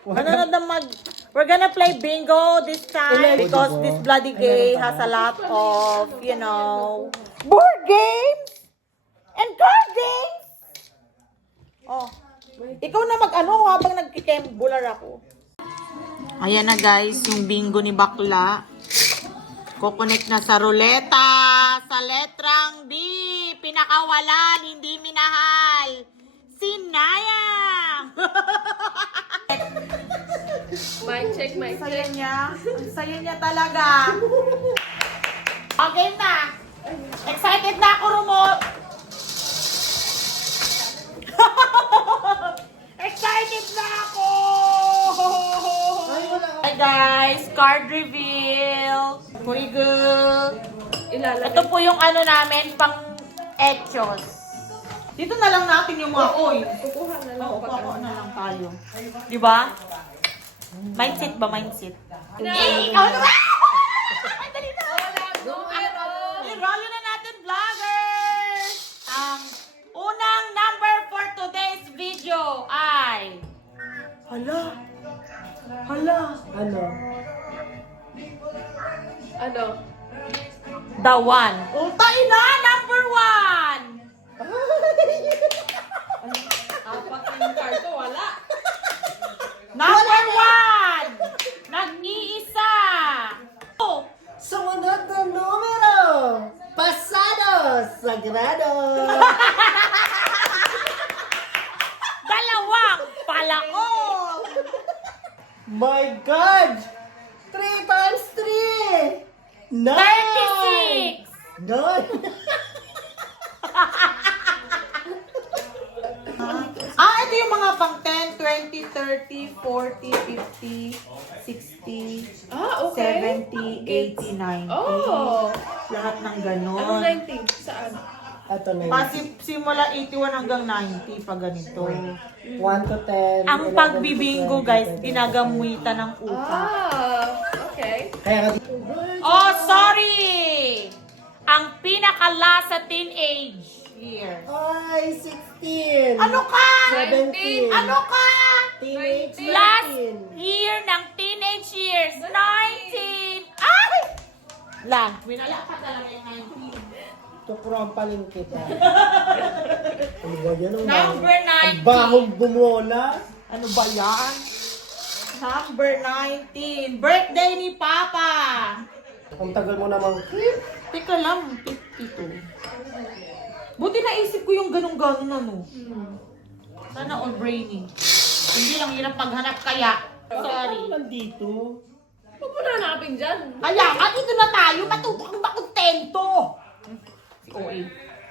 We're gonna play bingo this time because this bloody game has a lot of, board games and card games. Oh, ikaw na mag-ano habang nagkikembular ako. Ayan na guys, yung bingo ni Bakla. Kukonek na sa ruleta. Sa letrang B. Pinakawalan, hindi minahal. Sinayang! Mic check, mic check. Ang saya niya talaga. Okay na. Excited na ako, Rumo. Excited na ako! Hi guys, card reveal. Wiggle. Ito po yung ano namin, pang etchos. Dito na lang natin yung mga coin. Kukuha na lang. Kukuha na lang tayo. Di ba? Mindset ba? Mindset? Ikaw na ba? Dali na! I-roll na natin, vloggers! Ang unang number for today's video ay... Hala! Ano? The one. Tayo na! Number one! Apat yung card ko, wala. Number one! Nag-iisa! Oh, Sumunod na numero! Pasado! Sagrado! dalawang palako! My God! 3 times 3! 36! 9! Ito yung mga pang 10, 20, 30, 40, 50, 60, Okay. 70, 80, 90. Oh! Lahat ng Ano ganon. 19? Saan? Ito na yun. Simula 81 hanggang 90 pag ganito. 1 to 10. Ang 11 to pagbibingo 20, guys, 21. ginagamuitan ng utak. Okay. Kaya nga dito. Oh, sorry! Ang pinaka-last sa teenage years. Ay, 16! Ano ka? 17! Ano ka? Teenage Last 19! year ng teenage years, 19! Ay! Lang, winala pa talaga yung 19. Tukurampalin kita. Ano ba yan? Number Ang 19. bahong bumola. Ano ba yan? Number 19. Birthday ni Papa. Ang tagal mo namang Teka lang, 52. Buti naisip ko yung ganun-ganun ano. Sana all brainy. Hindi lang hirap maghanap kaya. Sorry. nandito? Huwag mo na hanapin dyan. Kaya nga, dito na tayo. Matutok ba kontento? Si OA.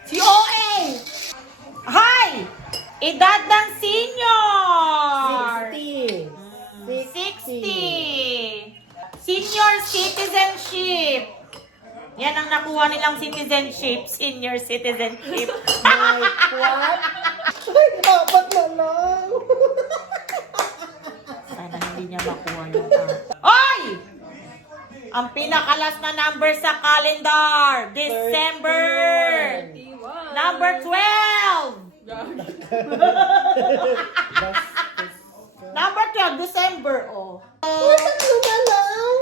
Si OA! Hi! Edad ng senior! 60! 60! Senior citizenship! Yan ang nakuha nilang citizenship. Senior citizenship. My what? Ay, dapat na lang! Sana hindi niya makuha yung Oy! Ang pinakalas na number sa calendar. December! 31. Number 12! Number 12, December, oh. Ano na lang?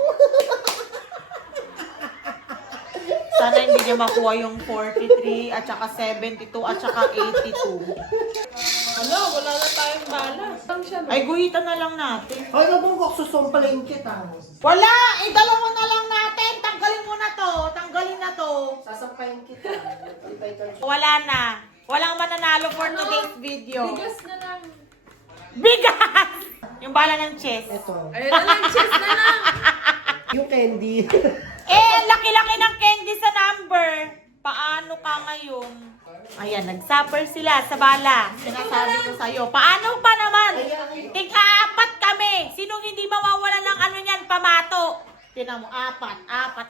Sana hindi niya makuha yung 43, at saka 72, at saka 82. Ano, wala na tayong bala. Saan siya? Ay, guhitan na lang natin. Ay, nabungkok, susumpalin kita. Wala! Dalawa na lang natin. Tanggalin mo na to. Tanggalin na to. Sasampahin kita. Wala na. Walang mananalo for today's video. Bigas na lang. Bigas! Yung bala ng chest. Ito. Ayun na lang, chest na lang. Yung candy. Ang laki-laki ng candy sa number. Paano ka ngayon? Ayan, nag-supper sila sa bala. Sinasabi ko sa'yo. Paano pa naman? Tig-apat kami. Sinong hindi mawawala ng ano niyan, pamato? Tinan mo, apat.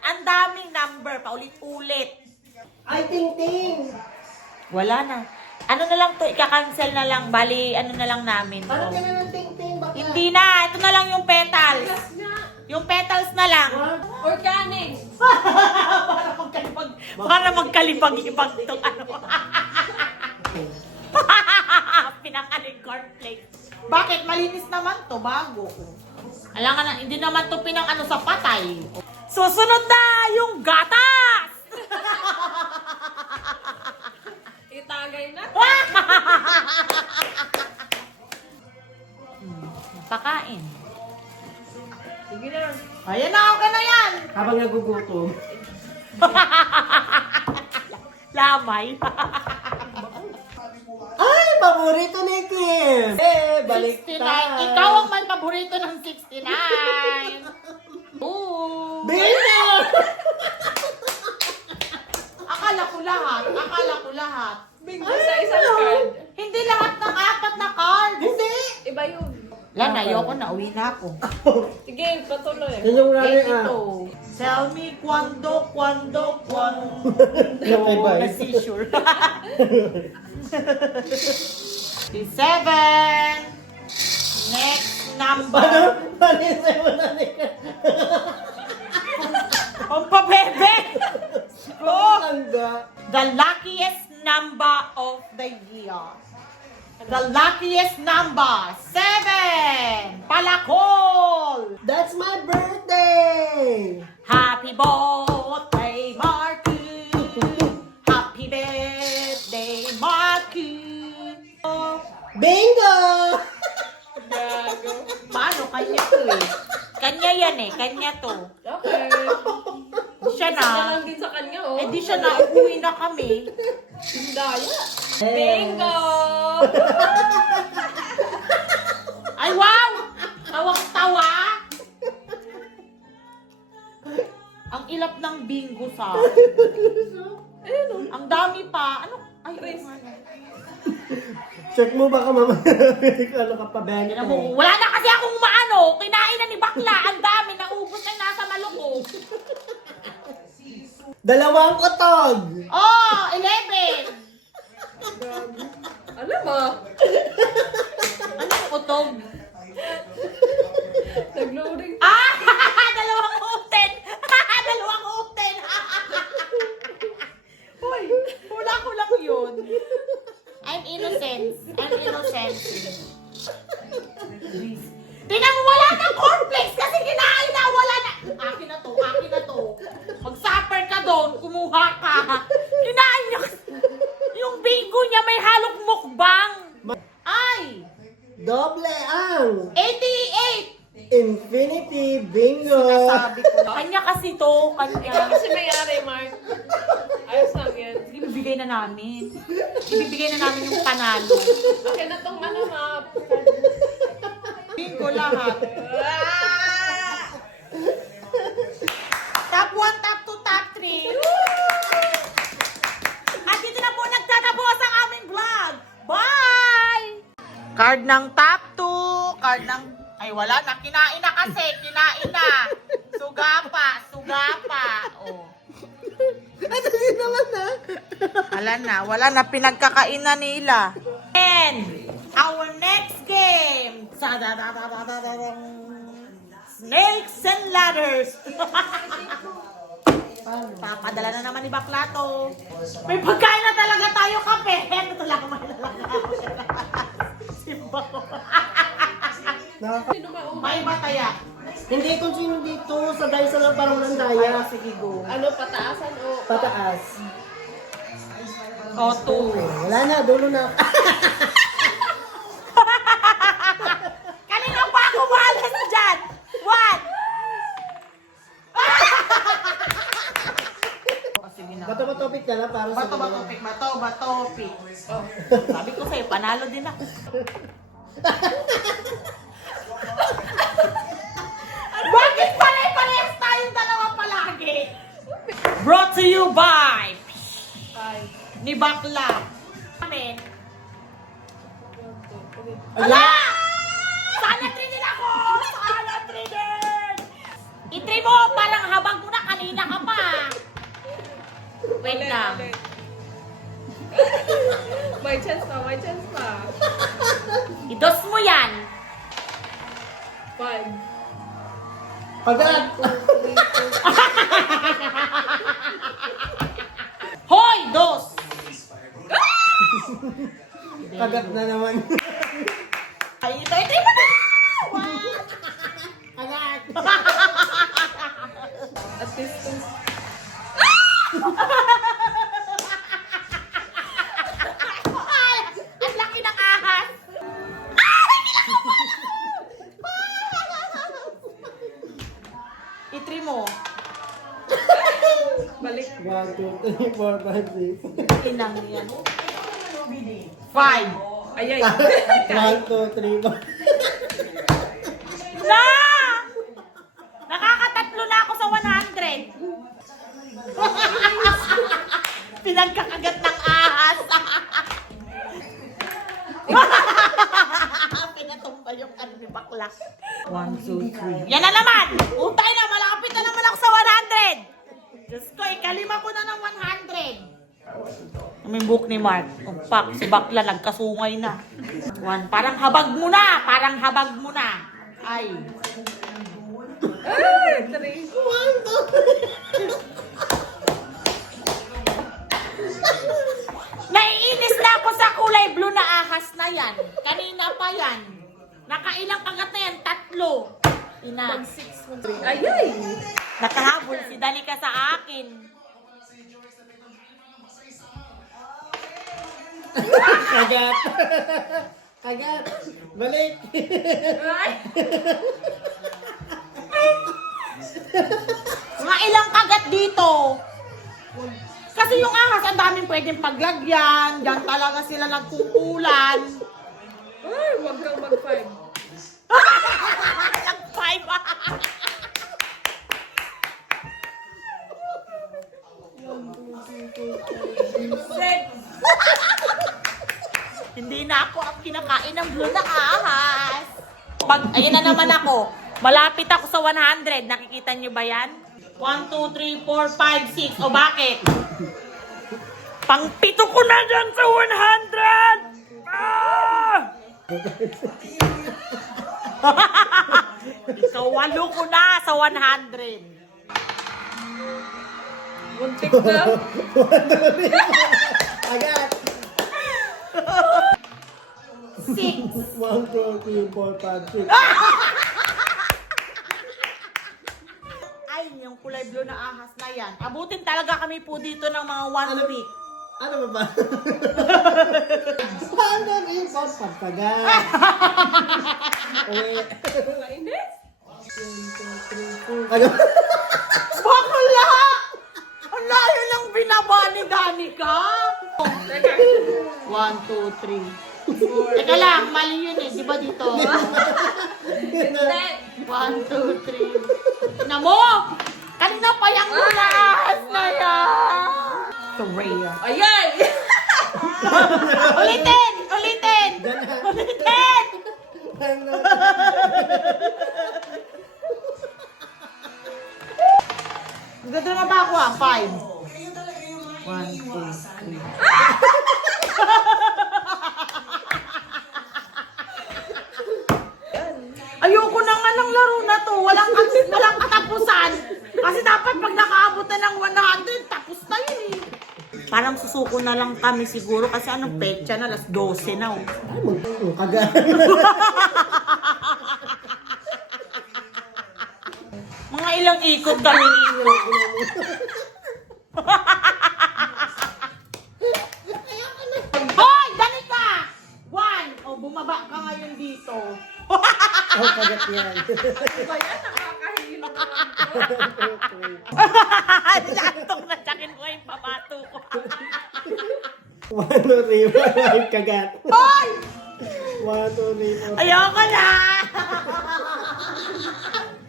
Ang daming number, paulit-ulit. Ay, ting-ting. Wala na. Ano na lang to, ika-cancel na lang. Bali, ano na lang namin. Parang ka na ng ting-ting. Bakla. Hindi na. Ito na lang yung petals. Bigas nga. Yung petals na lang. Organic. Para magkalipag-ipag itong ano. Pinangaling cornflakes. Bakit? Malinis naman to, bago. Alangan na, hindi naman to pinang ano sa patay. Susunod na yung gatas! Itagay na. Pakain. Sige na. Ayan na, okay na yan! Habang nagugutom. Lamay. Ay, paborito ni Kim! Balik 69. Ikaw ang may paborito ng 69. Ooh. Bingo! Akala ko lahat. Akala ko lahat. Bingo sa isang card. Hindi lahat ng apat na card. Hindi! Iba yun. Lan, ayoko na. Uwi na ako. Sige, patuloy. Yan yung rami Tell me cuando. Bye-bye. Na seizure. 7. Next number. Palisay mo na niya. Ang pabebe. Oh, Tanda. the luckiest number of the year. The luckiest number. 7. Palakol. That's my birthday! Happy birthday, Marky. Happy birthday, Marky. Bingo! Gago. Paano? Kanya to eh. Kanya yan eh. Kanya to. Okay. Siya Isa na. lang din sa kanya, oh. Eh di siya na. Uwi na kami. Daya. Bingo! Ay, wow! Tawang-tawa! Ang ilap ng bingo sa ang dami pa. Ano? Ay, Chris. ano? Check mo baka mamaya ano ka pa, Ben. Tignan mo, wala na kasi akong maano. Kinain na ni bakla. Ang dami. Naubos na yung nasa malukog. Dalawang kotog! Oh, 11. Alam mo, Anong utog? nag-loading. Ah! Dalawang uten! Dalawang uten! Uy, hula ko lang yun. I'm innocent. I'm innocent. Tingnan mo, wala na cornflakes kasi kinain na, wala na. Akin na to, akin na to. Mag-supper ka doon, kumuha ka. Kinain niya. Yung bingo niya may halong mukbang. Ay! Doble ang 88! Infinity Bingo! Sabi ko. Kanya kasi to, Ikaw kanya. kasi may-ari, Mark. Ayos lang yan. Ibibigay na namin. Ibibigay na namin yung panalo. Kaya na tong ano, map. Bingo lahat. Top 1, top 2, top 3. At dito na po nagtatapos ang aming vlog. Bye! Card ng top 2. Card ng... Ay, wala na. Kinain na kasi. Kinain na. Suga pa. Oh. Ano yun naman na? Wala na. Pinagkakainan nila. And our next game. Snakes and ladders. Papadala na naman ni Baklato. May pagkain na talaga tayo, kape. Ito lang may Simba ko. Sino ba May mataya. Hindi kung sino dito, sa dahil sa lang parang ng daya. Sige, go. Ano, pataasan o... Pataas. O, 2. Wala na, dulo na. Kanina pa ako malas dyan. 1. Sige na. Bato ba topic ka na para sa... Bato. Oh. Sabi ko sa'yo, panalo din ako. Bakit pare-parehas tayong dalawa palagi? Brought to you by ni Bakla. Amen. Ala! Sana trinid ako! Sana trinid! I-trim mo, parang habang ko na kanina ka pa. Wait lang. May chance pa. Idos mo yan. 5. Pagkat! Hoy! 2! Kagat na naman. Ay, ito mo na! Wow! Agad! At least, Ay! Ang laki ng ahas! Itri mo. balik. 1, 2, 3, 4, 5, 6. Inang yan. 5. Ayay. 1, 2, 3, 4. Na! Nakakatatlo na ako sa 100. Pinagkakagat ng ahas. Pinatumba yung ano ni bakla. 1, 2, 3. Yan na naman! Utay na! Malapit na naman ako sa 100! Diyos ko, ikalima ko na ng 100. May book ni Mark. Oh, pak, si bakla nagkasungay na. 1. Parang habag mo na! Parang habag mo na! Ay. Ay, 3. Naiinis na ako sa kulay blue na ahas na yan. Kanina pa yan. Nakailang kagat na yan? 3. Ina. 6, 3. Ayay. Nakahabol si Danica sa akin. Kagat! Kagat! Balik! Ay. Mga ilang kagat dito. Kasi yung ahas, ang daming pwedeng paglagyan. Diyan talaga sila nagkukulan. Ay, wag kang mag-5. Ang 5. Hindi na ako ang kinakain ng blue na ahas. Ayun na naman ako. Malapit ako sa 100. Nakikita niyo ba yan? 1, 2, 3, 4, 5, 6. O bakit? Pang-pito ko na dyan sa 100! Ah! Ikaw, 8 ko na sa 100. Muntik na. Agad! 6. 1, 2, 3, 4, 5, 6. Ay, yung kulay blue na ahas na yan. Abutin talaga kami po dito ng mga 1 week. Ano ba ba? Paano yung pagpagat? Uwi. Mainit. Ano? Bakla! Ang layo ng binaba ni Danica. Teka. 1, 2, 3. Teka lang, mali yun eh. Di ba dito? 1, 2, 3. Tignan mo! Kanina pa yung ahas na yan! Soraya. Ayay. Ulitin! Ulitin! Ulitin! Ganda na ba ako 5. 1, 2, 3. Ayoko na nga ng laro na to. Walang katapusan. Kasi dapat pag nakaabot na ng 100, tapos na yun eh. Parang susuko na lang kami siguro kasi anong petsa na, alas 12 na. Oh. Ay, kagat. Mga ilang ikot kami ikot. Hoy! Danica! 1! O, bumaba ka ngayon dito. Oh, kagat yan. Ba yan? Nakakahilo. Lantong na tsakin ko yung pabato ko. 1, 2, 3, 4, 5, kagat. Hoy! 1, 2, 3, 4. Ayoko na!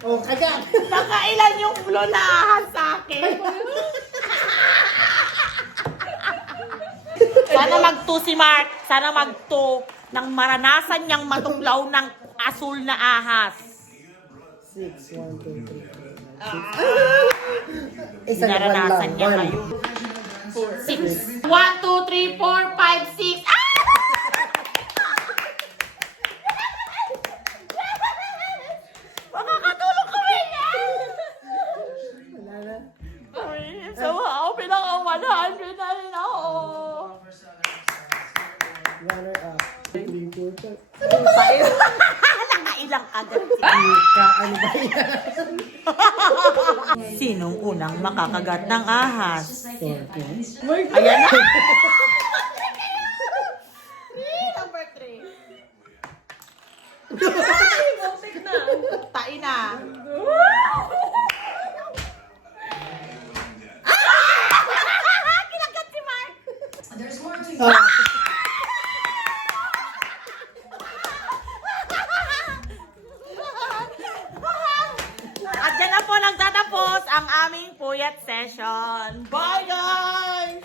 Oh, kagat. Nakailan yung blue na ahas sa akin. Sana mag-2 si Mark. Sana mag-2 nang maranasan niyang matuklaw ng asul na ahas. 6, 1, 2, 3, 4, 5, 6. Naranasan niya ngayon. 6. 1, 2, 3, 4, 5, 6. Ah! Makakatulog kami yan! Wala na. Ay, so ako pinaka-100 na rin ako. Runner up. 3, 4, 5. Pail. Ano ba yan? Sinong unang makakagat ng ahas? 14. Ayan na! Number 3. Muntik na. Tain na. Kinagat si Mark! At dyan na po nagtatapos ang aming puyat session. Bye guys!